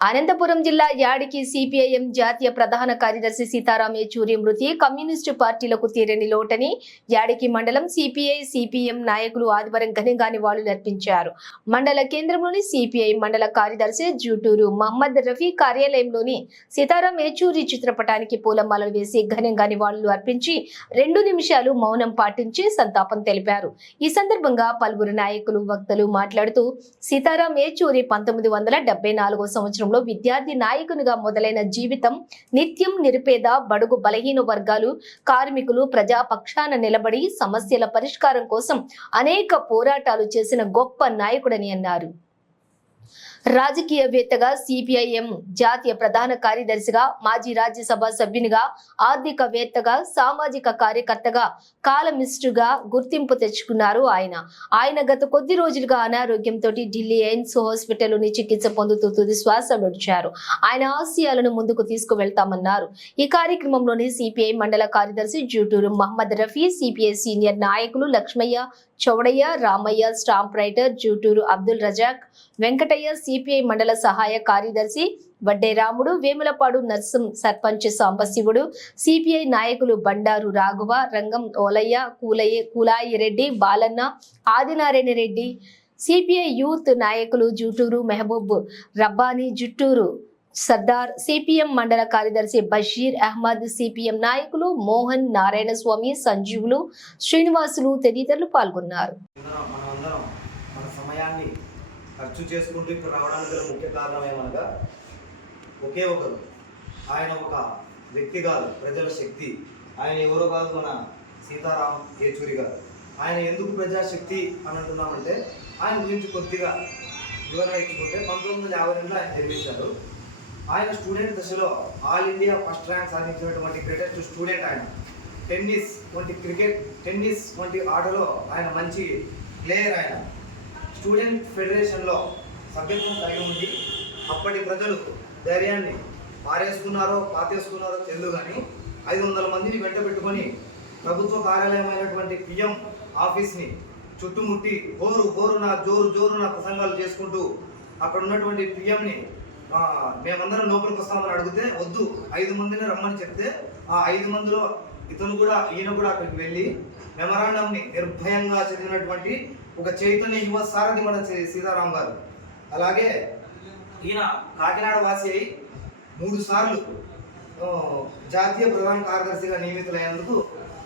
అనంతపురం జిల్లా యాడికి సిపిఐఎం జాతీయ ప్రధాన కార్యదర్శి సీతారాం యచూరి మృతి కమ్యూనిస్టు పార్టీలకు తీరని లోటని యాడికి మండలం సిపిఐ సిపిఎం నాయకులు ఆదివారం ఘనంగా నివాళులర్పించారు మండల కేంద్రంలోని సిపిఐ మండల కార్యదర్శి జూటూరు మహమ్మద్ రఫీ కార్యాలయంలోని సీతారాం యచూరి చిత్రపటానికి పూలమాలలు వేసి ఘనంగా నివాళులు అర్పించి రెండు నిమిషాలు మౌనం పాటించి సంతాపం తెలిపారు. ఈ సందర్భంగా పలువురు నాయకులు వక్తలు మాట్లాడుతూ సీతారాం ఏచూరి పంతొమ్మిది వందల డెబ్బై నాలుగో సంవత్సరంలో విద్యార్థి నాయకునిగా మొదలైన జీవితం నిత్యం నిరుపేద బడుగు బలహీన వర్గాలు కార్మికులు ప్రజాపక్షాన నిలబడి సమస్యల పరిష్కారం కోసం అనేక పోరాటాలు చేసిన గొప్ప నాయకుడని అన్నారు. రాజకీయవేత్తగా సిపిఐఎం జాతీయ ప్రధాన కార్యదర్శిగా మాజీ రాజ్యసభ సభ్యునిగా ఆర్థికవేత్తగా సామాజిక కార్యకర్తగా కాలమిస్టుగా గుర్తింపు తెచ్చుకున్నారు ఆయన. ఆయన గత కొద్ది రోజులుగా అనారోగ్యంతో ఢిల్లీ ఎయిమ్స్ హాస్పిటల్లోని చికిత్స పొందుతూ తుది శ్వాస విడిచారు ఆయన ఆశయాలను ముందుకు తీసుకువెళ్తామన్నారు. ఈ కార్యక్రమంలోని సిపిఐ మండల కార్యదర్శి జూటూరు మహమ్మద్ రఫీ సిపిఐ సీనియర్ నాయకులు Lakshmaiah Chowdaiah Ramaiah stamp writer Juturu Abdul Razak Venkata Venkataiah CPI మండల సహాయ కార్యదర్శి వడ్డే రాముడు వేములపాడు నర్సం సర్పంచ్ సాంబశివుడు సిపిఐ నాయకులు బండారు రాఘవ రంగం ఓలయ్య కూలయ్య కూలాయి రెడ్డి బాలన్న ఆదినారాయణ రెడ్డి సిపిఐ యూత్ నాయకులు జూటూరు మెహబూబ్ రబ్బానీ జుట్టూరు సర్దార్ సిపిఎం మండల కార్యదర్శి బషీర్ అహ్మద్ సిపిఎం నాయకులు మోహన్ నారాయణ స్వామి సంజీవులు శ్రీనివాసులు తదితరులు పాల్గొన్నారు. ఖర్చు చేసుకుంటూ ఇప్పుడు రావడానికి గల ముఖ్య కారణం ఏమనగా ఒకే ఒకరు. ఆయన ఒక వ్యక్తి కాదు ప్రజల శక్తి. ఆయన ఎవరో కాదు మన సీతారాం యేచూరి గారు. ఆయన ఎందుకు ప్రజాశక్తి అని అంటున్నామంటే ఆయన గురించి కొద్దిగా వివరణ ఇచ్చుకుంటే పంతొమ్మిది వందల యాభై రెండులో ఆయన జన్మించారు ఆయన స్టూడెంట్ దశలో ఆల్ ఇండియా ఫస్ట్ ర్యాంక్ సాధించినటువంటి గ్రేటెస్ట్ స్టూడెంట్ ఆయన. టెన్నిస్ వంటి క్రికెట్ టెన్నిస్ వంటి ఆటలో ఆయన మంచి ప్లేయర్ ఆయన. స్టూడెంట్ ఫెడరేషన్లో సభ్యత్వం కలిగి ఉంది. అప్పటి ప్రజలు ధైర్యాన్ని పారేసుకున్నారో పాతేసుకున్నారో తెలియదు కానీ ఐదు వందల మందిని వెంట పెట్టుకొని ప్రభుత్వ కార్యాలయమైనటువంటి పిఎం ఆఫీస్ని చుట్టుముట్టి హోరు హోరు నా జోరు జోరున ప్రసంగాలు చేసుకుంటూ అక్కడ ఉన్నటువంటి పిఎంని మేమందరం లోపలికి వస్తామని అడిగితే వద్దు ఐదు మందిని రమ్మని చెప్తే ఆ ఐదు మందిలో ఇతను కూడా ఈయన కూడా అక్కడికి వెళ్ళి మెమరాండంని నిర్భయంగా చదివినటువంటి ఒక చైతన్య యువ సారథి మన సీతారాం గారు. అలాగే ఈయన కాకినాడ వాసి అయి మూడు సార్లు జాతీయ ప్రధాన కార్యదర్శిగా నియమితులైనందుకు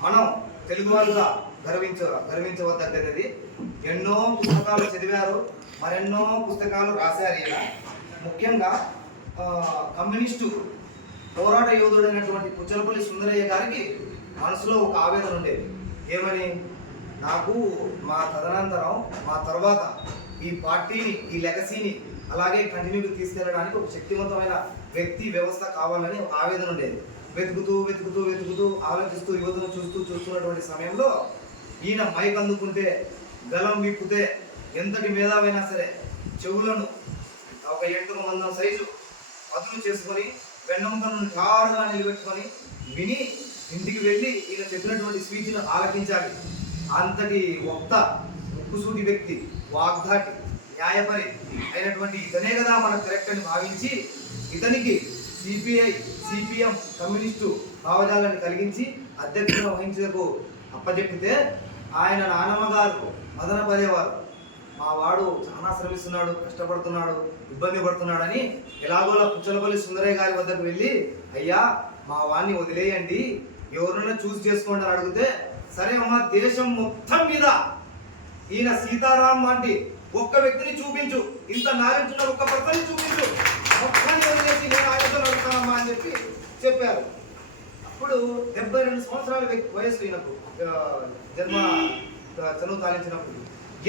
మనం తెలుగు వారుగా గర్వించ గర్వించవద్దగ్గది ఎన్నో పుస్తకాలు చదివారు మరెన్నో పుస్తకాలు రాశారు ఈయన. ముఖ్యంగా కమ్యూనిస్టు పోరాట యోధుడైనటువంటి పుచ్చలపల్లి సుందరయ్య గారికి మనసులో ఒక ఆవేదన ఉండేది. ఏమని? నాకు మా తదనంతరం మా తర్వాత ఈ పార్టీని ఈ లెగసీని అలాగే కంటిన్యూగా తీసుకెళ్ళడానికి ఒక శక్తివంతమైన వ్యక్తి వ్యవస్థ కావాలని ఒక ఆవేదన ఉండేది. వెతుకుతూ వెతుకుతూ వెతుకుతూ ఆలోచిస్తూ యువతను చూస్తూ చూస్తున్నటువంటి సమయంలో ఈయన మైక్ అందుకుంటే గలం విప్పితే ఎంతటి మేధావైనా సరే చెవులను ఒక ఎంటుక మందం సైజు అదును చేసుకొని వెన్నముకను చారుగా నిలబెట్టుకొని విని ఇంటికి వెళ్ళి ఈయన చెప్పినటువంటి స్పీచ్ను ఆలకించాలి. అంతటి వక్త ముక్కుసూటి వ్యక్తి వాగ్దాటి న్యాయపరి అయినటువంటి ఇతనే కదా మన కరెక్ట్ అని భావించి ఇతనికి సిపిఐ సిపిఎం కమ్యూనిస్టు భావజాలను కలిగించి అధ్యక్షత వహించేందుకు అప్పచెప్పితే ఆయన నానమ్మ గారు మదన పదేవారు మా వాడు చాలా శ్రమిస్తున్నాడు కష్టపడుతున్నాడు ఇబ్బంది పడుతున్నాడని ఎలాగోలా పుచ్చలపల్లి సుందరయ్య గారి వద్దకు వెళ్ళి అయ్యా మా వాడిని వదిలేయండి ఎవరైనా చూస్ చేసుకోండి అని అడిగితే సరే అమ్మా దేశం మొత్తం మీద ఈయన సీతారాం వంటి ఒక్క వ్యక్తిని చూపించు. ఇంత నాలెడ్జ్ ఉన్న ఒక్క పర్సన్ చూపించు. మొత్తాన్ని వదిలేసి నేను ఆయనతో నడుస్తానమ్మా అని చెప్పి చెప్పారు. అప్పుడు డెబ్బై రెండు సంవత్సరాల వయసు ఈయనకు జన్మ చదువు తాలించినప్పుడు.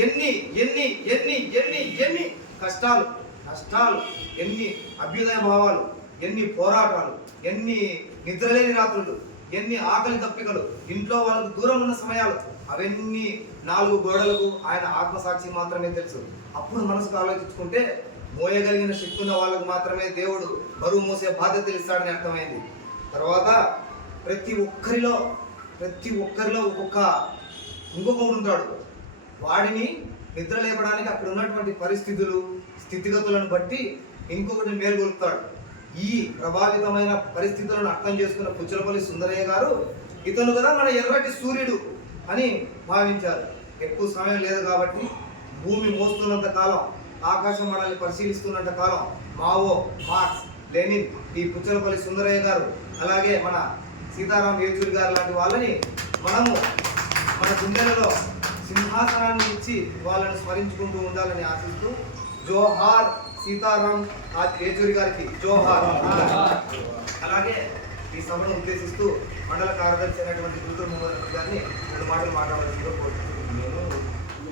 ఎన్ని ఎన్ని ఎన్ని ఎన్ని ఎన్ని కష్టాలు కష్టాలు ఎన్ని అభ్యుదయ భావాలు ఎన్ని పోరాటాలు ఎన్ని నిద్రలేని రాత్రులు ఎన్ని ఆకలి తప్పికలు ఇంట్లో వాళ్ళకు దూరం ఉన్న సమయాలు అవన్నీ నాలుగు గోడలకు ఆయన ఆత్మసాక్షి మాత్రమే తెలుసు. అప్పుడు మనసుకు ఆలోచించుకుంటే మోయగలిగిన శక్తి ఉన్న వాళ్ళకు మాత్రమే దేవుడు బరువు మోసే బాధ్యతలు ఇస్తాడని అర్థమైంది. తర్వాత ప్రతి ఒక్కరిలో ప్రతి ఒక్కరిలో ఒక్కొక్క ఇంకొక ఉంటాడు. వాడిని నిద్ర లేపడానికి అక్కడ ఉన్నటువంటి పరిస్థితులు స్థితిగతులను బట్టి ఇంకొకటి మేలుగొలుపుతాడు ఈ ప్రభావితమైన పరిస్థితులను అర్థం చేసుకున్న పుచ్చలపల్లి సుందరయ్య గారు ఇతను కదా మన ఎర్రటి సూర్యుడు అని భావించారు. ఎక్కువ సమయం లేదు కాబట్టి భూమి మోస్తున్నంత కాలం ఆకాశం మనల్ని పరిశీలిస్తున్నంత కాలం మావో మార్క్స్ లెనిన్ ఈ పుచ్చలపల్లి సుందరయ్య గారు అలాగే మన సీతారాం యేచూరి గారు లాంటి వాళ్ళని మనము మన గుండెలలో సింహాసనాన్ని ఇచ్చి వాళ్ళని స్మరించుకుంటూ ఉండాలని ఆశిస్తూ జోహార్ సీతారాం కేజూరి గారికి జోహార్. అలాగే ఈ సభను ఉద్దేశిస్తూ మండల కార్యదర్శి అయినటువంటి గుంటూరు గారిని రెండు మాటలు మాట్లాడాలని కోరుతున్నాను నేను